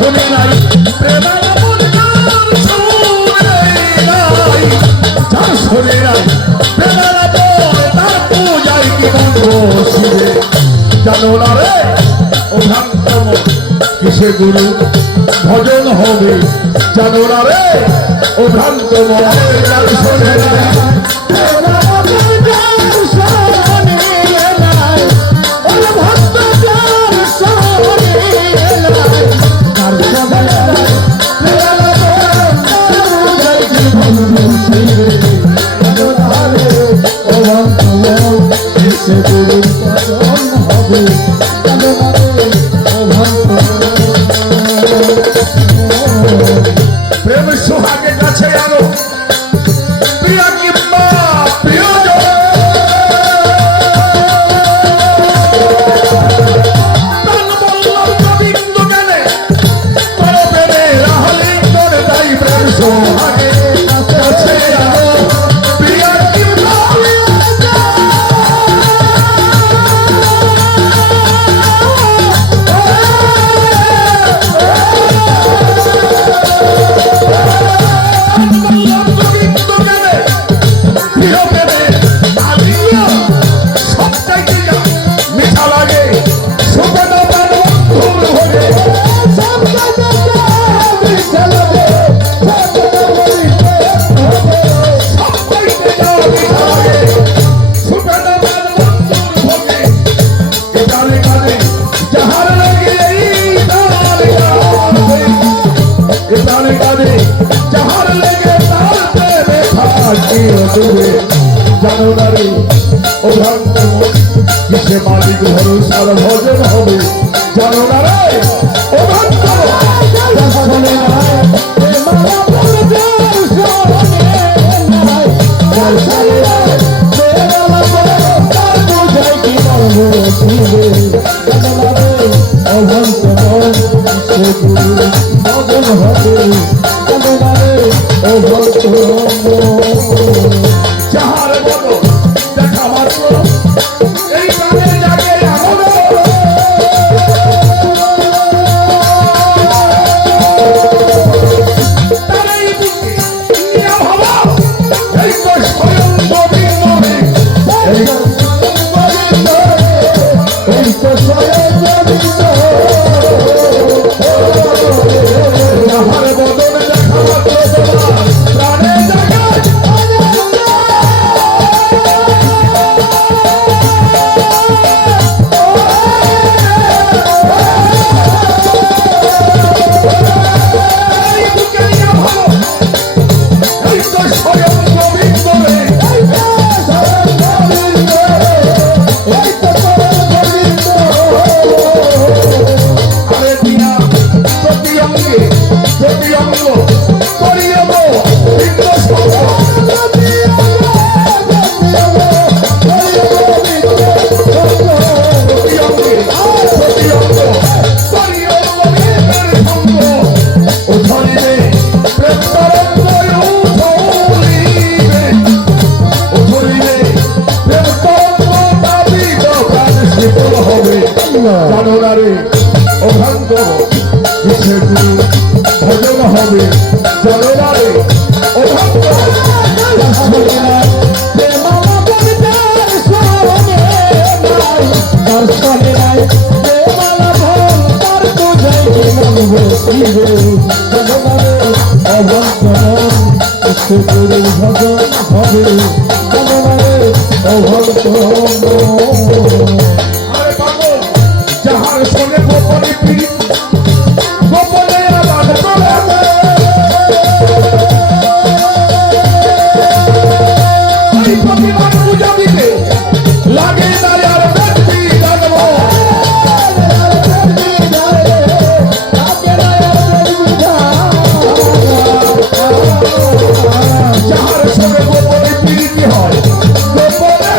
শুনি নাই প্রেমের মন গান শুনি নাই যার শুনি নাই প্রেমের মন তার পূজায় কি মন্ত্র শিবে জানো না রে ও ভ্রান্ত মন কিসে গুরু ভজন হবে জানো না রে ও ভ্রান্ত মন যার শুনি নাই প্রেম সোহাগের কাছে আনো প্রিয়া কিংবা প্রিয়জন গোবিন্দ জ্ঞানে তোর প্রেমে রাহলে তোর তাই প্রেম সোহাগের কাছে আনো প্রিয়া কিংবা জানো না রে ও ভ্রান্ত কিসে মালিক ভরসার ভজন হবে জানো না রে ও ভ্রান্ত যাহার বলো দেখা মাত্র এই প্রাণে জাগে আমল তারাই বুঝি নিয়া ভাবা এই তো স্বয়ং গোবিন্দ এই তো স্বয়ং গোবিন্দ যাহার বদন দেখা মাত্র তোমার প্রাণে জাগে জানো না রে ও ভ্রান্ত কিসে গুরু ভজন হবে জানো না রে ও ভ্রান্ত ভজন হবে জানো না রে ও ভক্ত যাহার শোনে গোপনে পীড়ি গোপনে আবাদ করে প্রতিমান পূজা দিতে লাগে না আর ব্যক্তি জানব যাহার শোনে গোপনে পীড়িতি হয় গোপনে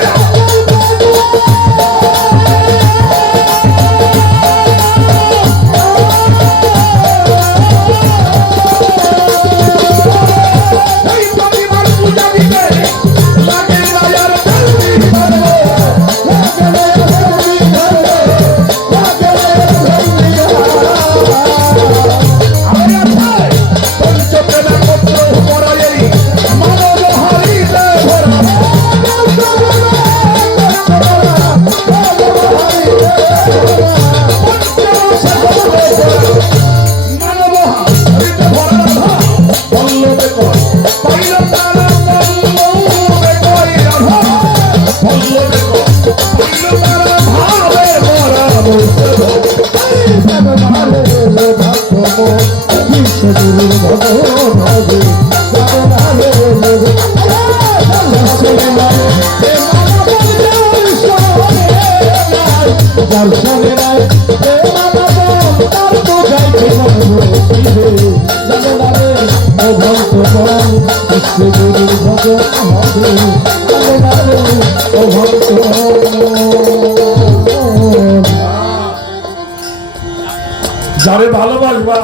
যারে ভালোবাসবা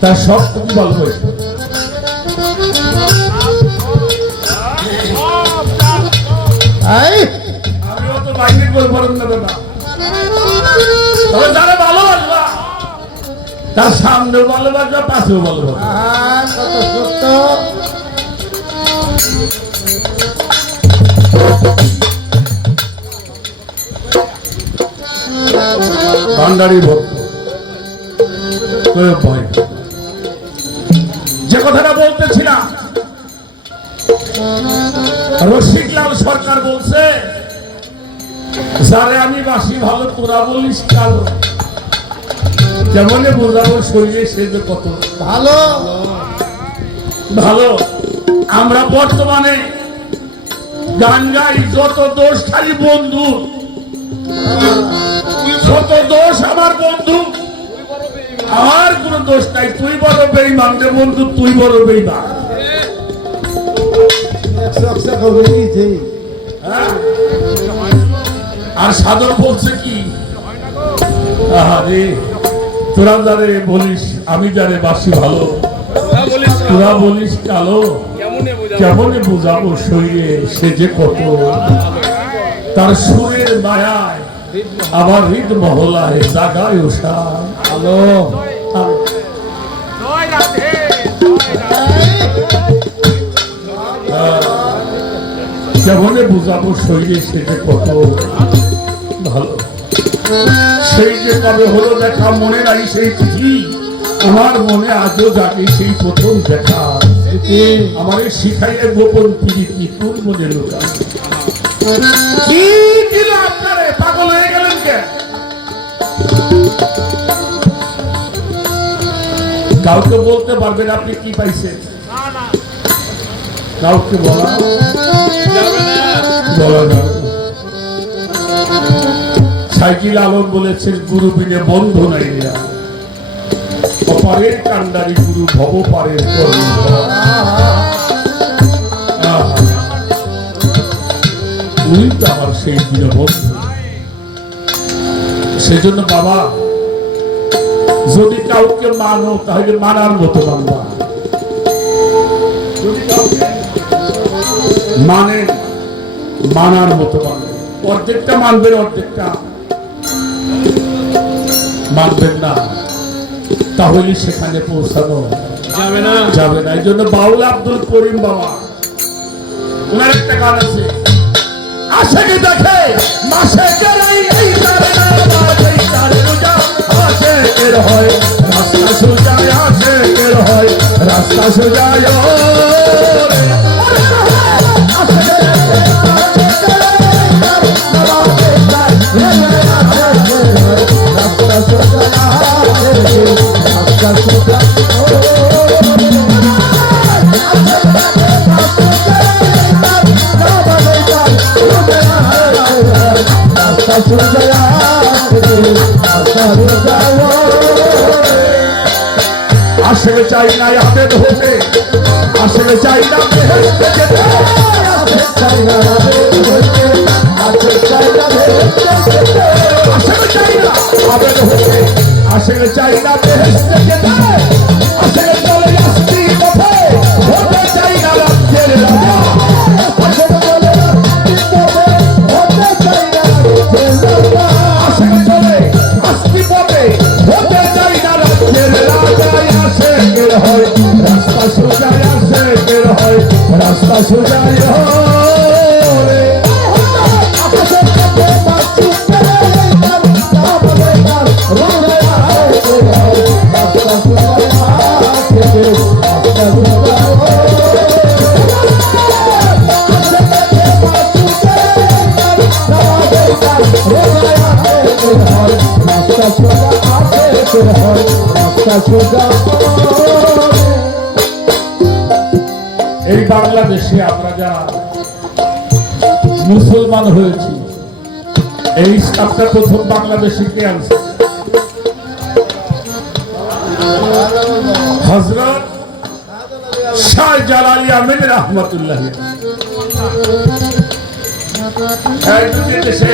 তার সব তুমি ভালোবাসবে। আমিও তো বাইরে করে পারেন না দাদা, তবে যারা ভালোবাসবা তার সামনেও ভালোবাসবা, পাশেও ভালোবাসবা। ভান্ডারি ভক্ত যে কথাটা বলতেছিলাম, রসিকলাল সরকার বলছে যারে আমি বাসি ভালো তোরা বলিস কালো। কেমনে বোঝাবো শরীরে সে যে কত ভালো ভালো। আমরা বর্তমানে গান গাই, যত দোষ খালি বন্ধু, যত দোষ আমার বন্ধু, আমার কোন দোষ নাই। তুই বড় বেঈমান রে বন্ধু, তুই বড় বেঈমান। আর সাধক বলছে কি, আরে তোরা যারে বলিস আমি যারে বাসি ভালো, তোরা বলিস কালো। কেমনে বুঝাবো শরীরে সে যে কত, তার সুরের মায়ায় আমার হৃদ মহলায় জাগায় ওষা আলো। কেমনে বুঝাবো শরীরে সে যে কত ভালো। সেই যে কবে হলো দেখা, মনে নাই সেই চিঠি আমার মনে আজও জাগে সেই প্রথম দেখা। আমার শিখাইয়ে গোপন প্রীতি কোন মনে লোকা। কি দিল আপনারে, পাগল হয়ে গেলেন কে? কাউকে বলতে পারবেন আপনি কি পাইছেন? কাউকে বলা না। সাইকেল আলম বলেছেন গুরু বিনে বন্ধু নাই, অপারের কান্ডারি গুরু ভব পারের তুই তো আমার সেই বিনে বন্ধু। সেজন্য বাবা যদি কাউকে মানো তাহলে মানার মতো মানবা, যদি কাউকে মানে মানার মতো মানে। অর্ধেকটা মানবেন, অর্ধেকটা মানবেন না, তাহলে সেখানে পৌঁছানো যাবে না। এই জন্য বাউল আব্দুল করিম বাবা ওনার একটা গান আছে, আশেকে দেখে মাসে গেলেই এই তারে না বাজেই তারে রোজা আশেকের হয় রাস্তা সোজায়, আশেকের হয় রাস্তা সোজায়। আসলে চাই না আবেদ হতে, আসলে চাই না বেহেশতে যেতে, আসলে চাই না আবেদ হতে, আসলে চাই না বেহেশতে যেতে, আসলে চাই না আবেদ হতে, আসলে চাই না বেহেশতে যেতে, আসলে চলে আসছি পথে হতে চাই না রাজ্যের রাজা, আসলে চলে আসছি পথে হতে চাই না রাজ্যের রাজা, আসলে চলে আসছি পথে হতে চাই না রাজ্যের রাজা। আশেকের হয় রাস্তা সোজায়, আশেকের হয় রাস্তা সোজায়। রাস্তা সোজা এই বাংলাদেশে আমরা যারা মুসলমান হয়েছি, এই ইসলামটা প্রথম বাংলাদেশে কে আনছে? হযরত শাহজালাল আমিন রাহমাতুল্লাহ। এই দুনিয়া দেশে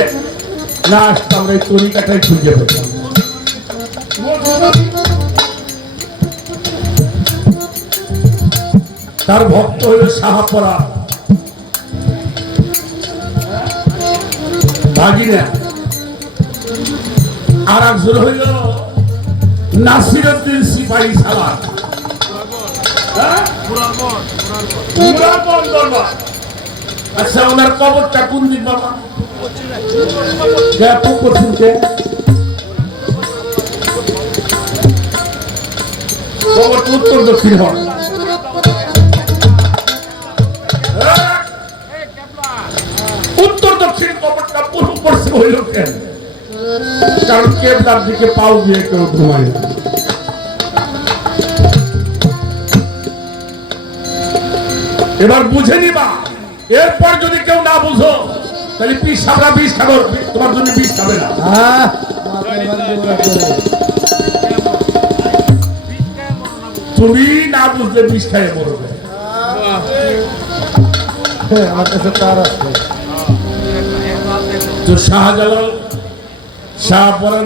না আসতাম, আমরা এই তরিকাটাই খুঁজে পেতাম। তার ভক্ত হইল শাহপরা ভাগিনা, আর একজন হইল নাসিরউদ্দিন সিপাহী সালার। আচ্ছা, ওনার কবরটা কোন দিন বাবা? কবরটা উত্তর দক্ষিণ হয়। উত্তর দক্ষিণ কবরটা পূর্ব পশ্চিম হইল কেন? কারণ কেবলার দিকে পাও দিয়ে কেউ ঘুমায় না। এবার বুঝে নিবা, এরপর যদি কেউ না বুঝো তাহলে পিসাবরা বিষ খাবো, তোমার জন্য বিষ খাবে না। তুমি না বুঝলে বিষ খাইয়ে মরবে। তো শাহজালাল শাহপরান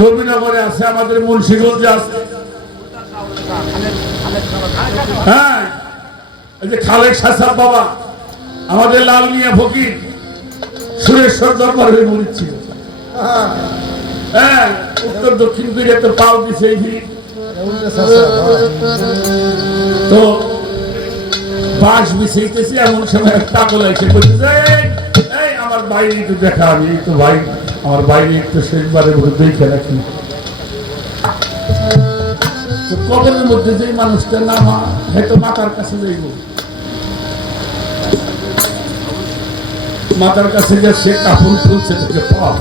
নবীনগরে আছে, আমাদের মুন্সিগঞ্জে আছে। হ্যাঁ, এই যে খালেক সাসাব বাবা, আমাদের লাল মিয়া ফকির সুরেশ্বর দরবার হয়ে মরিচ্ছিল। হ্যাঁ, উত্তর দক্ষিণ করে তো পাও দিছে। তো বাস বিছাইতেছি, এমন সময় পাগল এসে বলতেছে, এই আমার বাইরে একটু দেখা, আমি তো ভাই আমার বাইরে একটু শেষবারের মধ্যে দেখে রাখি। কবরের মধ্যে যে মানুষটা নামা হয়তো মাতার কাছে যাইব, মাতার কাছে যে সে কাপড় খুলছে থেকে পাওয়া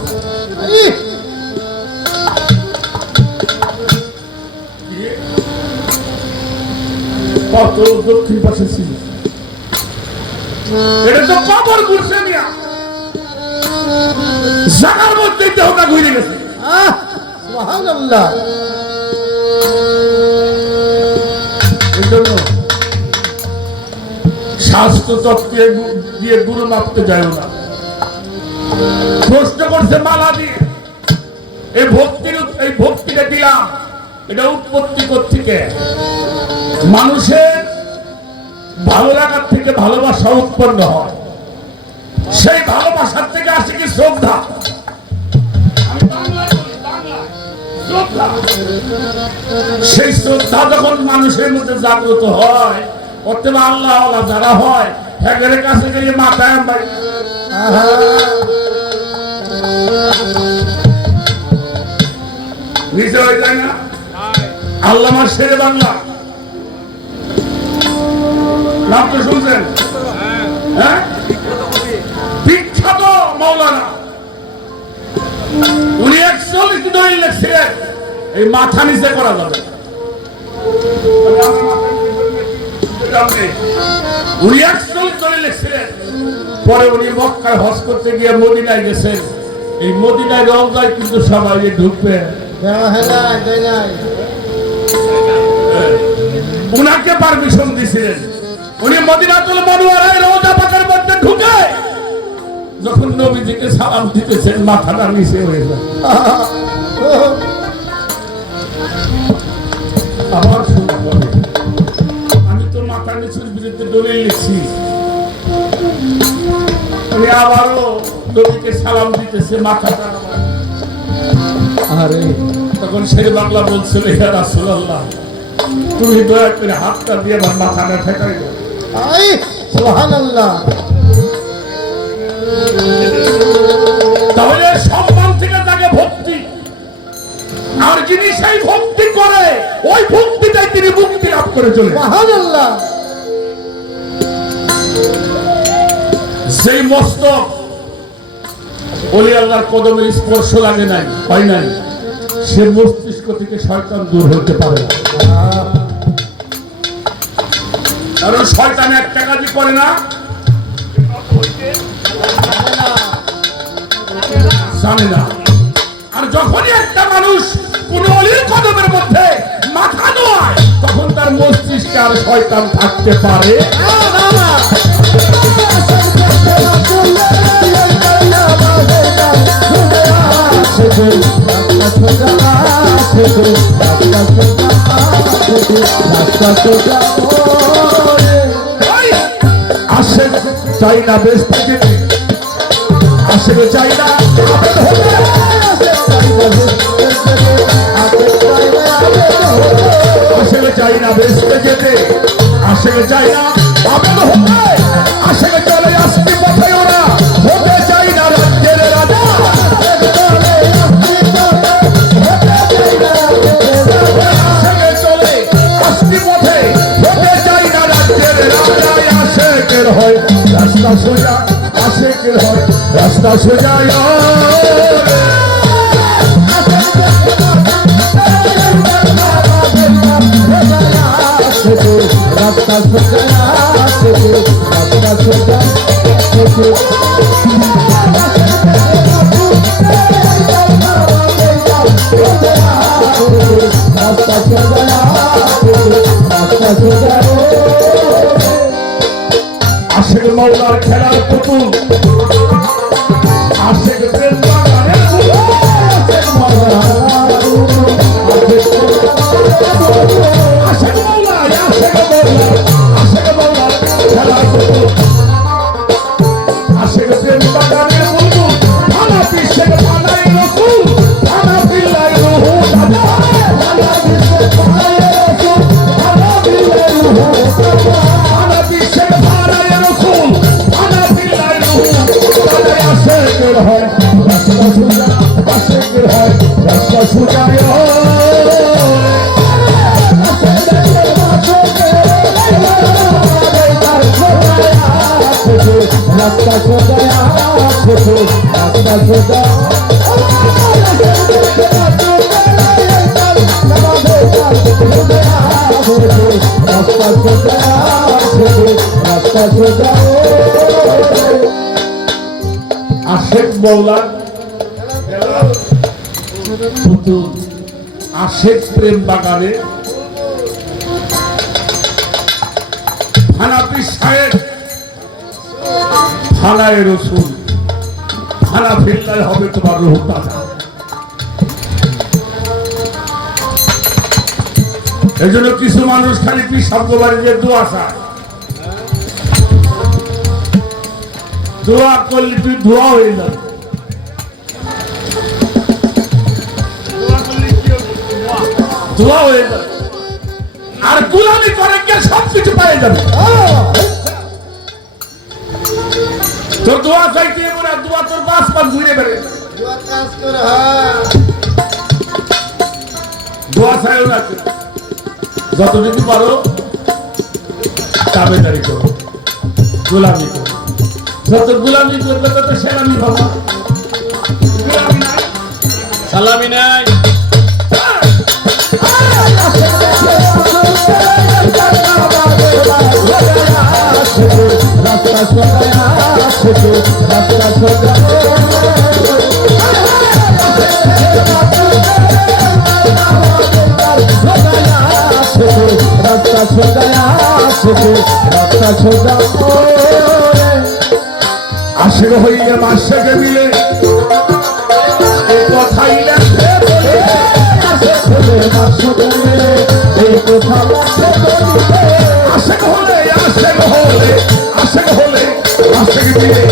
কত দক্ষিণ পাশে ছিল। এটা তো কবর ঘুরছে মিয়া, জাগার মধ্যে দেহটা ঘুরে গেছে। সুবহানাল্লাহ। এই জন্য স্বাস্থ্য তত্ত্বে দিয়ে গুরু মাপতে যায় না। প্রশ্ন করছে মালা দিয়ে, এই ভক্তিটা দিলাম, এটা উৎপত্তি কোত্থেকে? মানুষের ভালো লাগার থেকে ভালোবাসা উৎপন্ন হয়, সেই ভালোবাসার থেকে আসে কি শ্রদ্ধা। সেই শ্রদ্ধা যখন মানুষের মধ্যে জাগ্রত হয়, অতএব আল্লাহ যারা হয় এদের কাছে গেলে মাথায় নিচে হয়ে যায় না। আল্লামা শেরে বাংলা নাম তো শুনছেন? হ্যাঁ, বিখ্যাত মাওলানা। উনি 41 দলিল লিখছিলেন, এই মাথা নিচে করা যাবে। উনি 41 দলিল লিখছিলেন। পরে উনি মক্কায় হজ করতে গিয়ে মদিনায় গেছেন। এই মদিনায় রওজায় কিন্তু সবাই ঢুকবে, উনাকে পারমিশন দিয়েছিলেন। উনি মদিনাতুল মুনাওয়ারায় রওজা পাকের মধ্যে ঢুকে যখন নবীজিকে সালাম দিতেছেন, মাথাটা নিচে হয়ে যায়। আবার শুরু করে, আমি তো মাথা নিচুর বিরুদ্ধে দলিল লিখছি। উনি আবারও নবীকে সালাম দিতেছে, মাথাটা। আরে তখন শেরে বাংলা বলছিল, ইয়া রাসূলুল্লাহ, তুমি দয়া করে হাতটা দিয়ে আমার মাথাটা ঠেকাই দাও। সুবহানাল্লাহ। তাহলে সম্মান থেকে থাকে ভক্তি, আর যিনি সেই ভক্তি করে ওই ভক্তিটাই তিনি মুক্তি লাভ করে চলে। সুবহানাল্লাহ। সেই মস্তক বলি আল্লাহর কদমের স্পর্শ লাগে নাই, হয় নাই, সে মস্তিষ্ক থেকে শয়তান দূর হতে পারে না। কারণ শয়তান একটা কাজই করে না, জানে না। আর যখনই একটা মানুষ কোন অলির কদমের মধ্যে মাথা নোয়ায়, তখন তার মস্তিষ্কে আর শয়তান থাকতে পারে আসে চাই না বেশ থেকে, আসে চাই না আসলে চাই না বেসতে যেতে, আসলে চাই না আবেদ হতে, আসলে চলে আসতে পথে ওরা হতে চাই না রাজ্যের রাজা, আসলে চলে আসতে পথে হতে চাই না রাজ্যের রাজা। আশেকের হয় রাস্তা সোজা, আশেকের হয় রাস্তা সোজা, রাস্তা সোজা, রাস্তা সোজা, আশেক মৌলার খেলার পুতুল, আশেক প্রেম বাগানের আশেক মৌলা, আশেক মৌলা, আশেক মৌলা খেলার পুতুল, আশেক প্রেম বাগানের পুতুল, ভালা পিসের ভালাই রসুল, ভালা পিল্লাই রুহু দাদা, ভালা পিসের ভালাই রসুল, ভালা পিল্লাই রুহু দাদা, ভালা পিসের ভালাই রসুল, ভালা পিল্লাই রুহু দাদা। আশেকের হয় রাস্তা সোজা, আশেকের হয় রাস্তা সোজা, রাস্তা সোজা, রাস্তা সোজা, রাস্তা সোজা, রাস্তা সোজা। আশেক মৌলা পুতুল, আশেক প্রেম বাগানে হানাফি সাহেব থানায় রসুল, থানা ফিল্লায় হবে তোমার রুহ দাদা। এই জন্য কিছু মানুষ খালি পিসাব বাড়িতে দোয়া চায়, দোয়া করলে তুই ধোয়া হয়ে যাবে, দোয়া হয়ে যাবে, আর গুলামি করে গিয়ে সব কিছু পেয়ে যাবে। তোর দোয়া চাইতে এমন আর দোয়া তোর বাস পান ঘুরে বেড়ে দোয়া চাইও না, যতটুকু পারো তাবেদারি করো, গোলামি করো, যত গোলামি করবে তত সেলামি পাবো, সালামি নাই। রাস্তা সোজা, রাস্তা সোজা, রাস্তা সোজা, রাস্তা সোজা। আশেক হইলে মাসেকে মিলে এই কথাই লেখে বলে, আশেক হলে মাসেকে মিলে এই কথা লেখে বলে, আশেক হলে, আশেক হলে, আশেক হলে, আশেক মিলে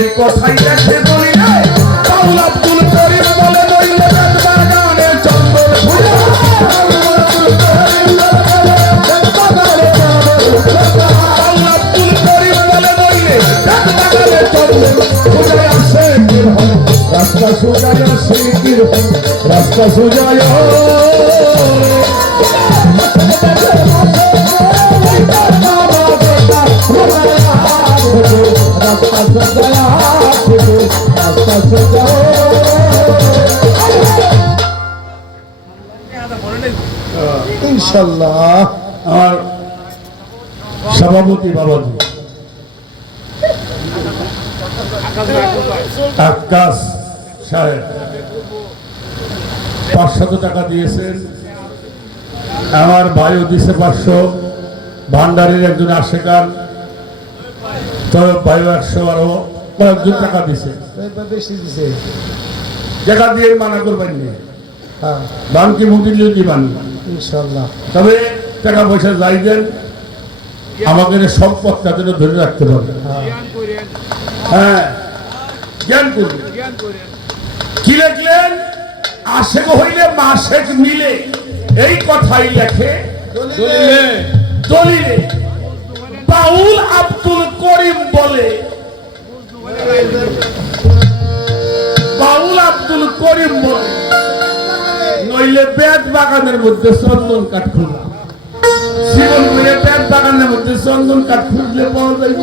এই কথাই লেখে বলিলে, বাউল আব্দুল করিম বলে বইলে বাগানে চন্দন ফুলে, বাউল আব্দুল করিম বলে বইলে বাগানে চন্দন ফুলে। আশেকের হয় রাস্তা সোজা, আশেকের হয় রাস্তা সোজা, রাস্তা সোজা, ইনশাল্লাহ। আমার সভাপতি বাবাজি আকাশ সাহেব 500 টাকা দিয়েছেন, আমার ভাইও দিছে 500, ভান্ডারের একজন আশেকার তবে ভাইও 100, আরো কয়েকজন টাকা দিছে। বেশি দিছে। টাকা দিয়ে মানা করবেন না, হ্যাঁ বানকি মুদিলেও দিবান, ইনশাল্লাহ। তবে টাকা পয়সা যাই দেন আমাকে সম্পদটা যেন ধরে রাখতে পারবে। হ্যাঁ জ্ঞান করবে। কি লিখলেন? আশেক হইলে মাসেক মিলে, এই কথাই লেখে দলিলে। বাউল আব্দুল করিম বলে, বাউল আব্দুল করিম বলে, নইলে বেদ বাগানের মধ্যে চন্দন কাঠ খুঁজা, জীবন করে বেদ বাগানের মধ্যে চন্দন কাঠ খুঁজলে পাওয়া যাইব।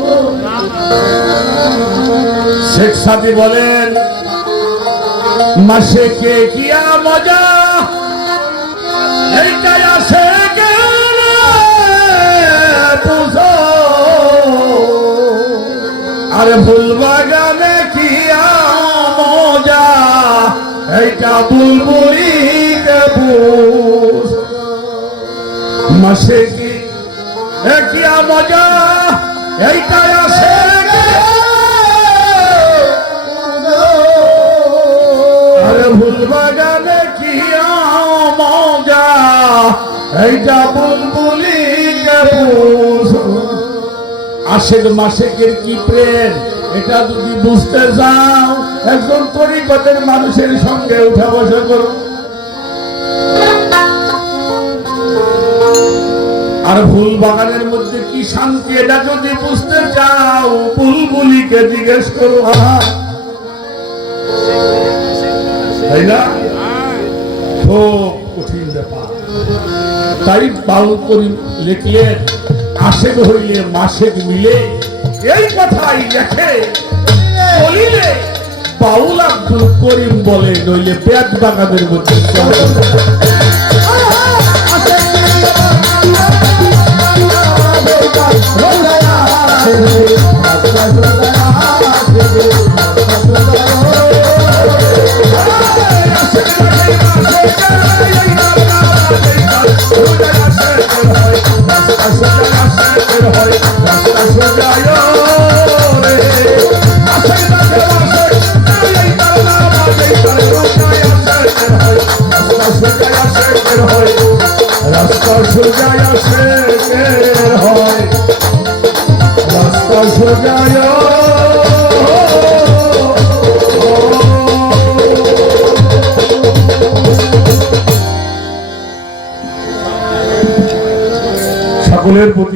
শেখ সাদি বলেন, মাসে কে কিয়া মজা এইটাই আসে কে বুঝো, আরে ফুল বাগানে কিয়া মজা এইটা বুলবুলি কে বুঝ। মাসে কি কিয়া মজা এইটাই আসে কে, আরে ফুল বাগানে কিয়া মজা এইটা বুলবুলি কে বুঝ। আশেক মাসেকের কি প্রেম, এটা যদি বুঝতে যাও একজন তরিকতের মানুষের সঙ্গে উঠা বসা করো। আর ফুল বাগানের মধ্যে কি শান্তি, এটা যদি বুঝতে চাও বুলবুলিকে জিজ্ঞেস করো। তাই না? খুব কঠিন ব্যাপার। তাই বাউল করিম লিখলেন, আশেক হইলে মাসেক মিলে, এই কথাই লেখে বলিলে। বাউল আব্দুল করিম বলে, নইলে বেদ বাগানের মধ্যে রাস্তা সোজায় শেখের হয়, রাস্তা সোজায়। সকলের প্রতি